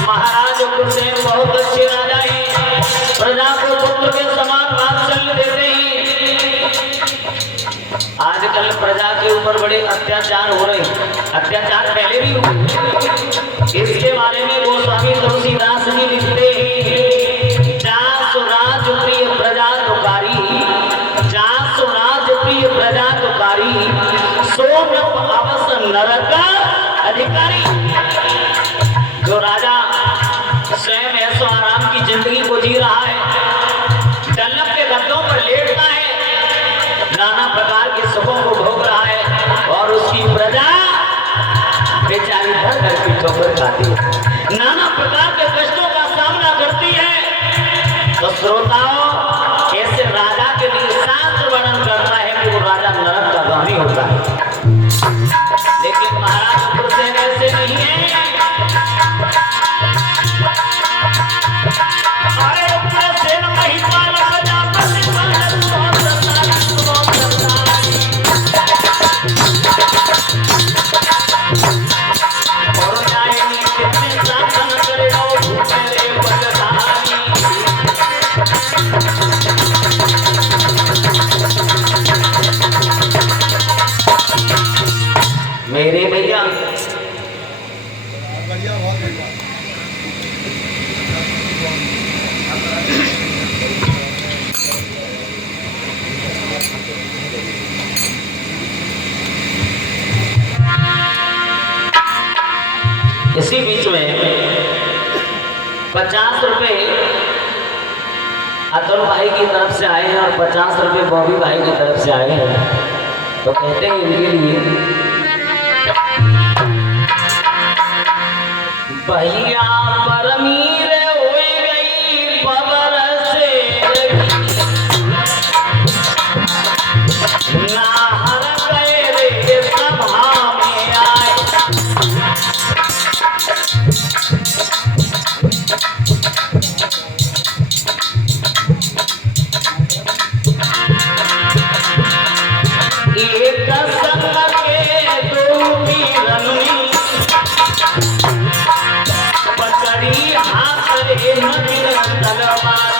महाराज उग्रसेन बहुत अच्छे राजा हैं, प्रजा को पुत्र के समान वात्सल्य देते हैं। आजकल प्रजा के ऊपर बड़े अत्याचार हो रहे, अत्याचार पहले भी हुए। इसके बारे में गोस्वामी तुलसीदास जी लिखते हैं, जासु राज प्रिय प्रजा तुकारी, जासु राज प्रिय प्रजा तुकारी, सोनप अवस नरक अधिकारी। जो राजा स्वयं ऐसो आराम की जिंदगी को जी रहा है, डल्लभ के गद्दों पर लेटता है, नाना प्रकार के सुखों को भोग रहा है, और उसकी प्रजा बेचारी धर धर की ठोकर खाती है, नाना प्रकार के कष्टों का सामना करती है। तो श्रोताओं, ऐसे राजा के लिए शास्त्र वर्णन करता है कि वो राजा नरक का गामी होता है। लेकिन महाराज उग्रसेन ऐसे नहीं है। मेरे भैया इसी बीच में 50 रुपए अतुल भाई की तरफ से आए हैं और 50 रुपए बॉबी भाई की तरफ से आए हैं। तो कहते हैं इनके लिए, भैया परमीर हुई गई पवर से नाहर गए रे सभा में आए। एक संग के दो वीरनी पकड़ी हाथ रे नवीन तलवार।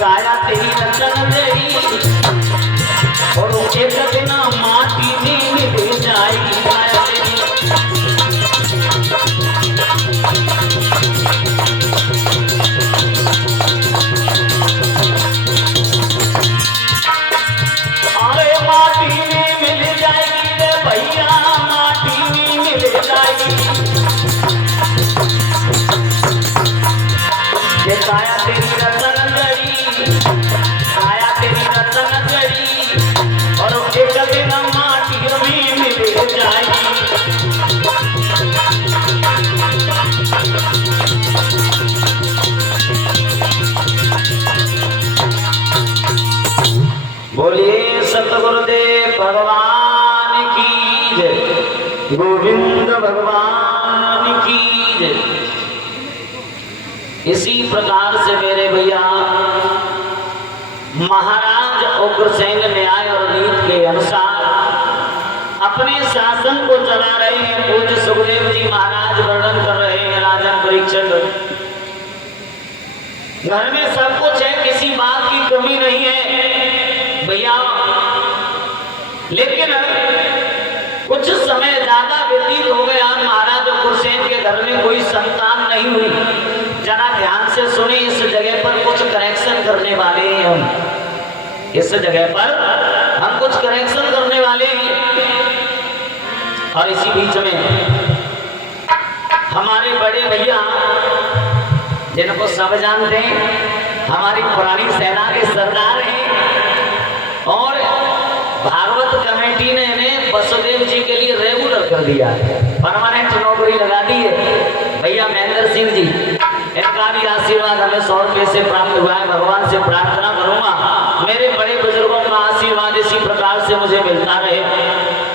काया तेरी रतन देरी गोविंद भगवान की जय। इसी प्रकार से मेरे भैया महाराज उग्रसेन न्याय और नीति के अनुसार अपने शासन को चला रहे हैं। पूज्य सुखदेव जी महाराज वर्णन कर रहे हैं, राजन परीक्षण घर में सब कुछ है, किसी बात की कमी नहीं है भैया, लेकिन कुछ समय ज्यादा व्यतीत हो गया, महाराज उग्रसेन के घर में कोई संतान नहीं हुई। जरा ध्यान से सुने, इस जगह पर कुछ करेक्शन करने वाले हैं हम, इस जगह पर हम कुछ करेक्शन करने वाले हैं। और इसी बीच में हमारे बड़े भैया जिनको सब जानते हैं, हमारी पुरानी सेना के सरदार हैं और भागवत कमेटी ने इन्हें वसुदेव जी के लिए रेगुलर कर दिया, परमानेंट नौकरी लगा दी है। भैया महेंद्र सिंह जी, इनका भी आशीर्वाद हमें 100 रुपये से प्राप्त हुआ है। भगवान से प्रार्थना करूंगा मेरे बड़े बुजुर्गों का आशीर्वाद इसी प्रकार से मुझे मिलता रहे।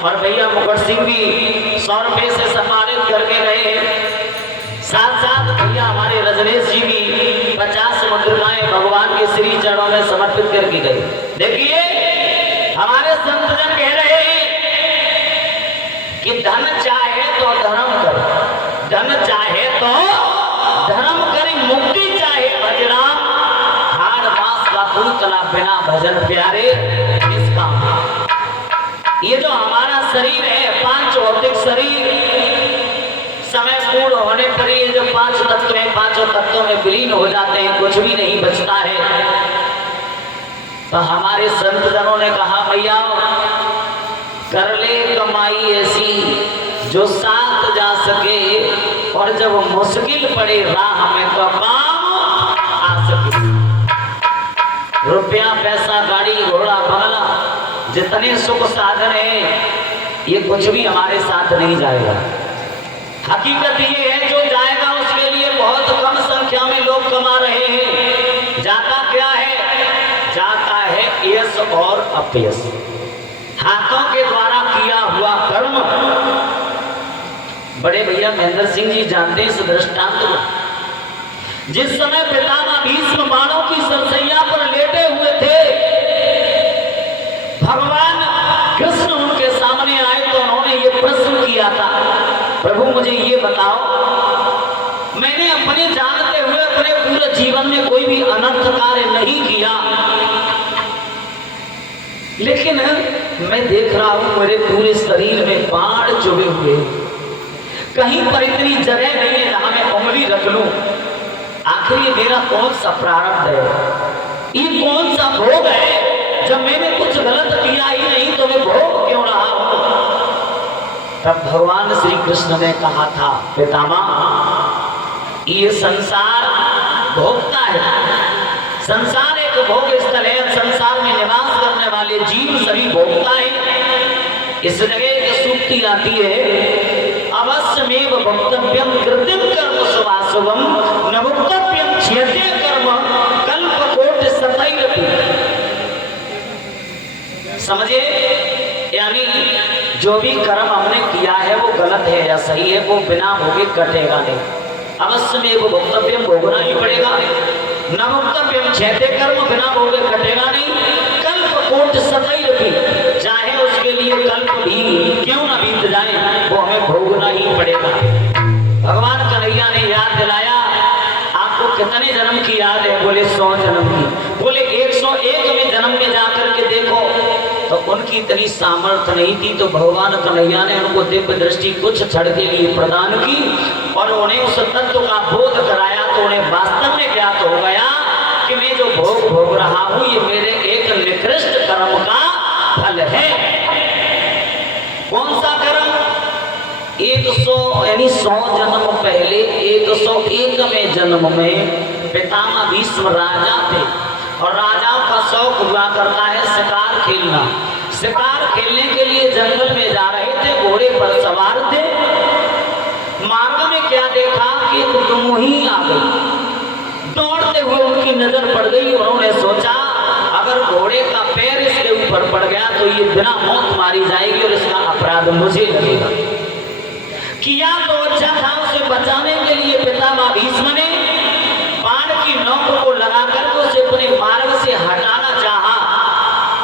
और भैया मुकुट सिंह भी 100 रुपये से सम्मानित करके गए। साथ साथ भैया हमारे रजनीश जी भी 50 मुद्रिकाएं भगवान के श्री चरणों में समर्पित करके गए। देखिए हमारे संतजन कह रहे हैं कि धन चाहे तो धर्म कर, धन चाहे तो धर्म करी, मुक्ति चाहे भजराम, हार मास का पूतला बिना भजन प्यारे इस काम। ये जो हमारा शरीर है, 5 भौतिक शरीर, समय पूर्ण होने पर ये जो 5 तत्व हैं, 5 तत्वों में विलीन हो जाते हैं, कुछ भी नहीं बचता है। तो हमारे संत जनों ने कहा भैया कर ले कमाई ऐसी जो साथ जा सके, और जब मुश्किल पड़े राह में तो काम आ सके। रुपया पैसा गाड़ी घोड़ा बंगला जितने सुख साधन है, ये कुछ भी हमारे साथ नहीं जाएगा। हकीकत ये है जो जाएगा उसके लिए बहुत कम संख्या में लोग कमा रहे हैं। जाता क्या है? जाता है यश और अपयश, हाथों के द्वारा किया हुआ कर्म। बड़े भैया महेंद्र सिंह जी जानते इस दृष्टांत को। जिस समय पितामह भीष्म बाणों की सरसैया पर लेटे हुए थे, भगवान कृष्ण उनके सामने आए तो उन्होंने ये प्रश्न किया था, प्रभु मुझे ये बताओ, मैंने अपने जानते हुए अपने पूरे जीवन में कोई भी अनर्थ कार्य नहीं किया, लेकिन मैं देख रहा हूं मेरे पूरे शरीर में बाढ़ चुभे हुए, कहीं पर इतनी जगह नहीं है जहां मैं उंगली रख लूं। आखिर ये मेरा कौन सा प्रारब्ध है, ये कौन सा भोग है? जब मैंने कुछ गलत किया ही नहीं तो मैं भोग क्यों रहा हूं? तब भगवान श्री कृष्ण ने कहा था, पितामह ये संसार भोगता है, संसार एक भोग स्थल है, संसार में निवास करने वाले जीव सभी भोगता है। इस जगह एक सूक्ति आती है, अवश्यमेव भोक्तव्यम कृत्रिम कर्म शुभाशुभम न भोक्तव्यम क्षयते कर्म कल्पकोटि शतैरपि। समझे? यानी जो भी कर्म हमने किया है वो गलत है या सही है, वो बिना भोगे कटेगा नहीं। अवश्यमेव भोक्तव्यम, भोगना ही पड़ेगा। न भोक्तव्यम क्षयते कर्म, बिना भोगे कटेगा नहीं। कल्पकोटि शतैरपि, चाहे उसके लिए कल्प भी क्यों ना बीत जाए, वो हमें भोगना ही पड़ेगा। भगवान कन्हैया ने याद दिलाया, आपको कितने जन्म की याद है? बोले 100 जन्म की। बोले 101 में जन्म में जाकर के देखो तो उनकी इतनी सामर्थ्य नहीं थी, तो भगवान कन्हैया ने उनको दिव्य दृष्टि कुछ क्षण के लिए प्रदान की और उन्हें उस तत्व का बोध कराया। तो उन्हें वास्तव में ज्ञात हो गया कि मैं जो भोग भोग रहा हूं ये मेरे एक निकृष्ट कर्म का फल है। कौन सा कर्म? 100 यानी 100 जन्म पहले 101वें जन्म में पितामह भीष्म राजा थे और राजाओं का शौक हुआ करता है शिकार खेलना। शिकार खेलने के लिए जंगल में जा रहे थे, घोड़े पर सवार थे। मार्ग में क्या देखा कि एक दुमुही आ गई, दौड़ते हुए उनकी नजर पड़ गई। उन्होंने सोचा अगर घोड़े का पैर इसके ऊपर पड़ गया तो ये बिना मौत मारी जाएगी और इसका अपराध मुझे लगेगा। किया तो अच्छा था, उसे बचाने के लिए पितामह भीष्म ने बाण की नोक को लगा करके उसे अपने मार्ग से हटाना चाहा,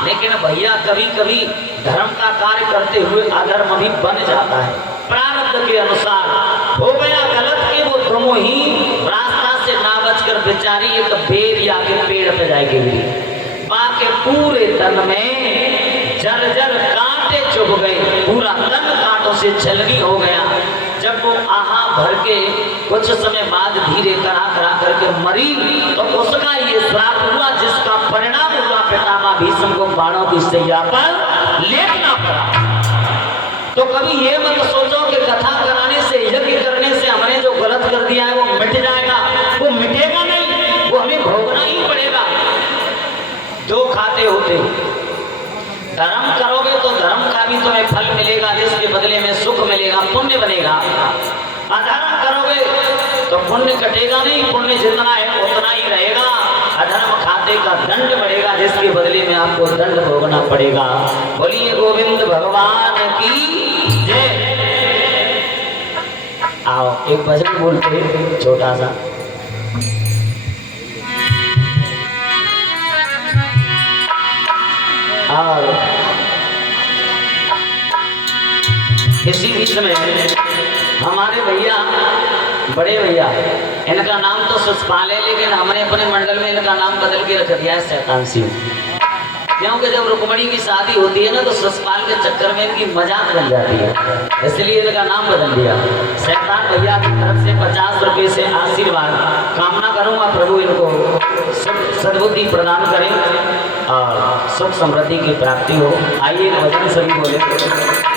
लेकिन भैया कभी कभी धर्म का कार्य करते हुए अधर्म भी बन जाता है। प्रारब्ध के अनुसार हो गया गलत के वो दोनों ही रास्ता से ना बचकर बेचारी एक बेरिया के पेड़ पे जाएगी। बाकी पूरे तन में जर्जर कांटे चुभ गए, पूरा तन कांटों से छलनी हो गया। जब वो आहा भर के कुछ समय बाद धीरे करा करा करके मरी तो उसका ये श्राप हुआ, जिसका परिणाम हुआ पितामह भीष्म को बाणों की सैया पर लेटना पड़ा। तो कभी ये मत सोचो कि कथा कराने से, यज्ञ करने से हमने जो गलत कर दिया है वो मिट जाएगा, वो मिटेगा नहीं, वो हमें भोगना ही पड़ेगा। जो खाते होते धर्म करोगे तो धर्म का भी तुम्हें फल मिलेगा, जिसके बदले में सुख मिलेगा, पुण्य बनेगा। अधर्म करोगे तो पुण्य कटेगा नहीं, पुण्य जितना है उतना ही रहेगा। अधर्म खाते का दंड बढ़ेगा, जिसके बदले में आपको दंड भोगना पड़ेगा। बोलिए गोविंद भगवान की जय। आओ एक भजन बोलते छोटा सा। और इसी बीच में हमारे भैया, बड़े भैया, इनका नाम तो सचपाल है, लेकिन हमने अपने मंडल में इनका नाम बदल के रख दिया है शैतान सिंह। क्योंकि जब रुक्मणी की शादी होती है ना तो सचपाल के चक्कर में इनकी मजाक बन जाती है, इसलिए इनका नाम बदल दिया। शैतान भैया की तरफ से 50 रुपये से आशीर्वाद कामना करूंगा, प्रभु इनको सद्बुद्धि प्रदान करें और सुख समृद्धि की प्राप्ति हो। आइए भजन सभी बोले।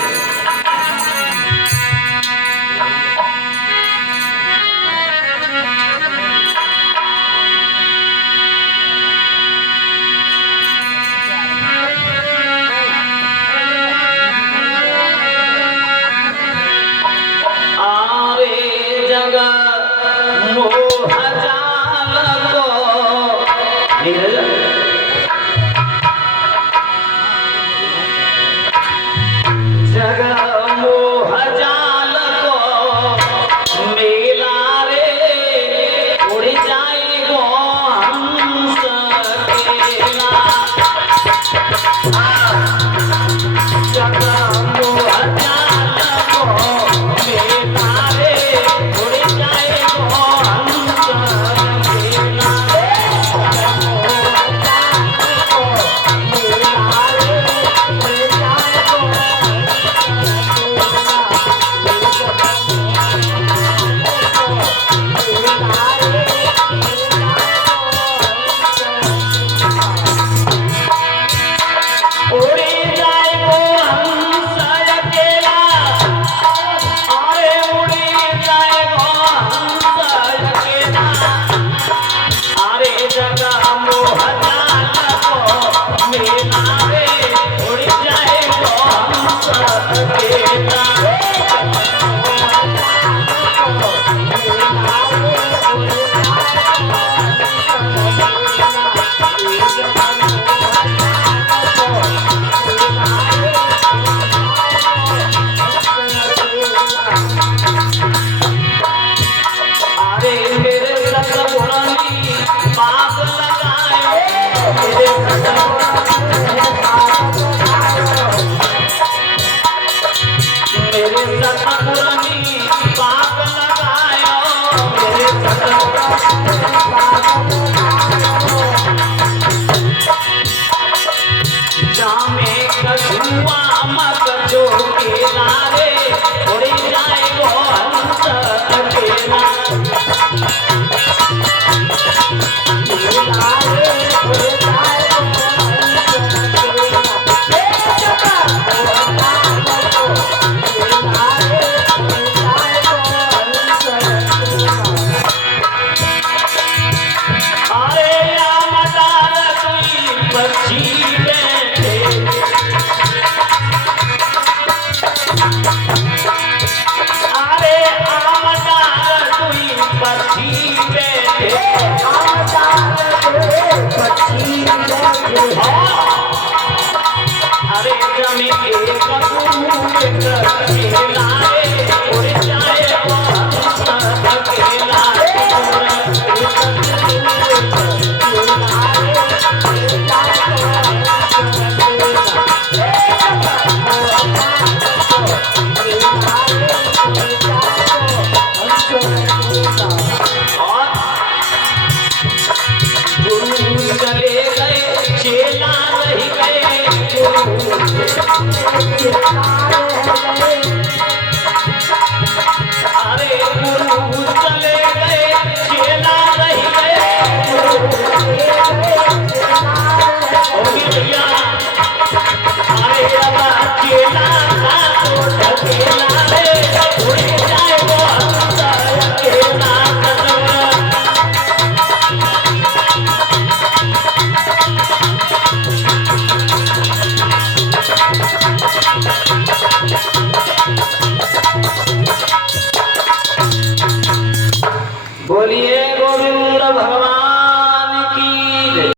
मेरे